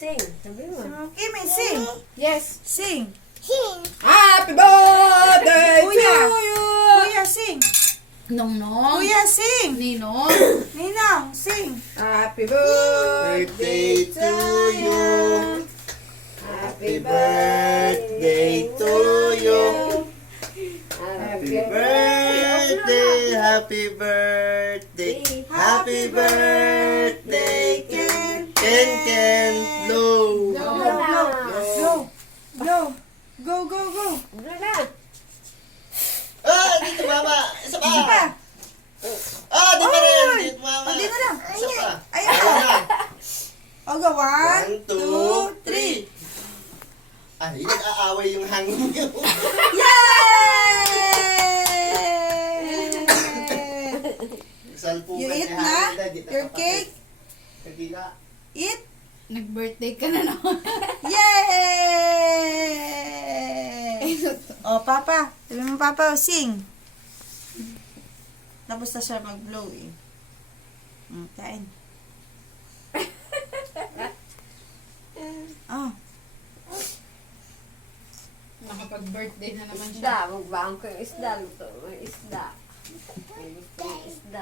Sing. Sabi mo. Kimi, sing. Yes. Sing. Happy birthday Kuya. to you. Kuya, sing. Nong-nong. Kuya, sing. Ninong. Ninang, sing. Happy birthday Birthday to you. Happy birthday to you. Happy birthday, happy birthday, happy birthday, Ken, Ken, Ken, blow. Blow, blow, blow, blow. Go, go, go. Ah, dito mama, isa pa. Isa pa. Ah, di pa rin, Oy! dito mama. O, dito na. Isa pa. Ayan. O, go. 1, 2, 3. Ay, nag-aaway yung hangin niyo. Yay! Salpukan You ni eat na? Hangin, di Your nakapatid. cake? Hindi na. Eat. Nag-birthday ka na naman. Yay! O, Papa. Sabi mo, Papa, sing. Tapos na siya mag-blow eh. Kain. Oh. Nakapag-birthday na naman siya. Isda, magbaon ko yung isda. Luto, may isda. May gusto ng isda.